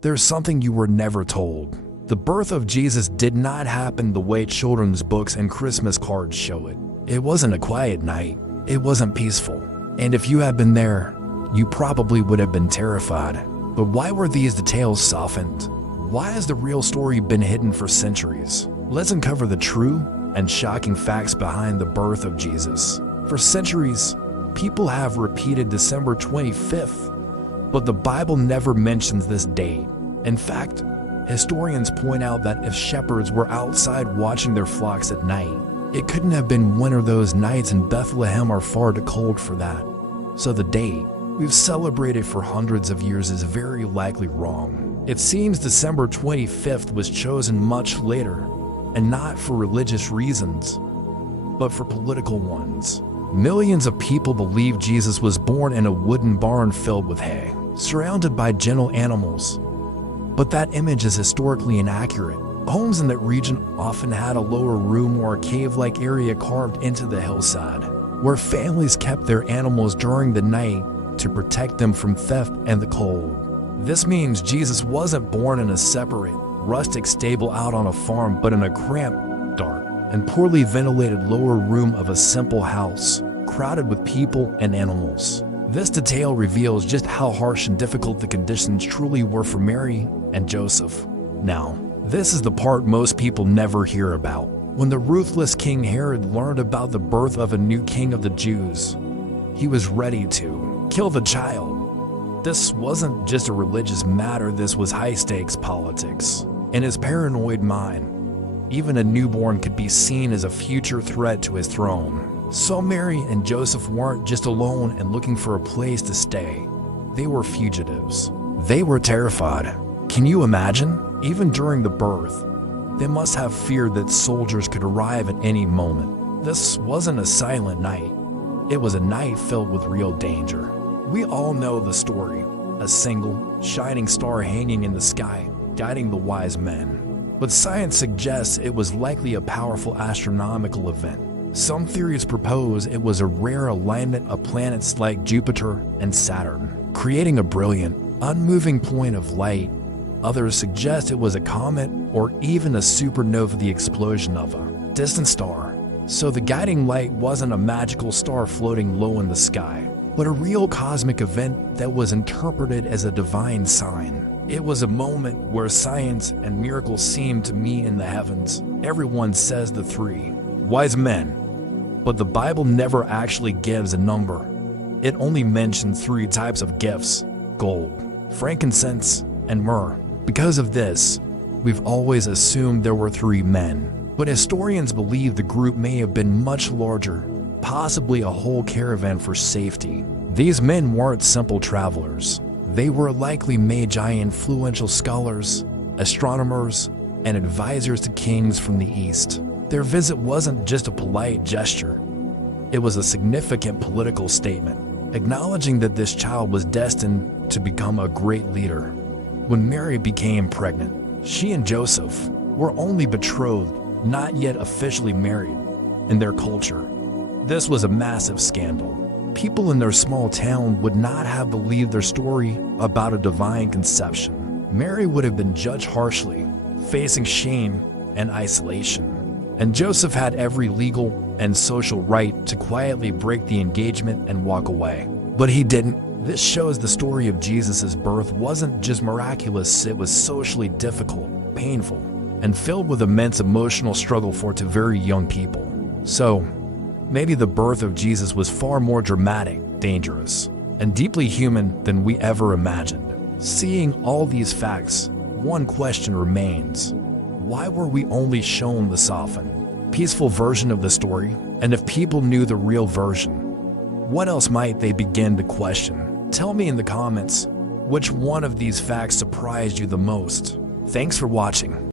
There's something you were never told. The birth of Jesus did not happen the way children's books and Christmas cards show it. It wasn't a quiet night. It wasn't peaceful. And if you had been there, you probably would have been terrified. But why were these details softened? Why has the real story been hidden for centuries? Let's uncover the true and shocking facts behind the birth of Jesus. For centuries, people have repeated December 25th, but the Bible never mentions this date. In fact, historians point out that if shepherds were outside watching their flocks at night, it couldn't have been winter. Those nights in Bethlehem are far too cold for that. So the date we've celebrated for hundreds of years is very likely wrong. It seems December 25th was chosen much later, and not for religious reasons, but for political ones. Millions of people believe Jesus was born in a wooden barn filled with hay, surrounded by gentle animals. But that image is historically inaccurate. Homes in that region often had a lower room or a cave-like area carved into the hillside, where families kept their animals during the night to protect them from theft and the cold. This means Jesus wasn't born in a separate, rustic stable out on a farm, but in a cramped, dark, and poorly ventilated lower room of a simple house, crowded with people and animals. This detail reveals just how harsh and difficult the conditions truly were for Mary and Joseph. Now, this is the part most people never hear about. When the ruthless King Herod learned about the birth of a new king of the Jews, he was ready to kill the child. This wasn't just a religious matter, this was high-stakes politics. In his paranoid mind, even a newborn could be seen as a future threat to his throne. So Mary and Joseph weren't just alone and looking for a place to stay. They were fugitives. They were terrified. Can you imagine? Even during the birth, they must have feared that soldiers could arrive at any moment. This wasn't a silent night. It was a night filled with real danger. We all know the story. A single, shining star hanging in the sky, guiding the wise men. But science suggests it was likely a powerful astronomical event. Some theories propose it was a rare alignment of planets like Jupiter and Saturn, creating a brilliant, unmoving point of light. Others suggest it was a comet or even a supernova, the explosion of a distant star. So the guiding light wasn't a magical star floating low in the sky, but a real cosmic event that was interpreted as a divine sign. It was a moment where science and miracles seemed to meet in the heavens. Everyone says the three wise men, but the Bible never actually gives a number. It only mentions three types of gifts: gold, frankincense, and myrrh. Because of this, we've always assumed there were three men, but historians believe the group may have been much larger, possibly a whole caravan for safety. These men weren't simple travelers. They were likely magi, influential scholars, astronomers, and advisors to kings from the east. Their visit wasn't just a polite gesture. It was a significant political statement, acknowledging that this child was destined to become a great leader. When Mary became pregnant, she and Joseph were only betrothed, not yet officially married. In their culture, this was a massive scandal. People in their small town would not have believed their story about a divine conception. Mary would have been judged harshly, facing shame and isolation. And Joseph had every legal and social right to quietly break the engagement and walk away. But he didn't. This shows the story of Jesus' birth wasn't just miraculous, it was socially difficult, painful, and filled with immense emotional struggle for two very young people. So, maybe the birth of Jesus was far more dramatic, dangerous, and deeply human than we ever imagined. Seeing all these facts, one question remains. Why were we only shown the softened, peaceful version of the story? And if people knew the real version, what else might they begin to question? Tell me in the comments, which one of these facts surprised you the most? Thanks for watching.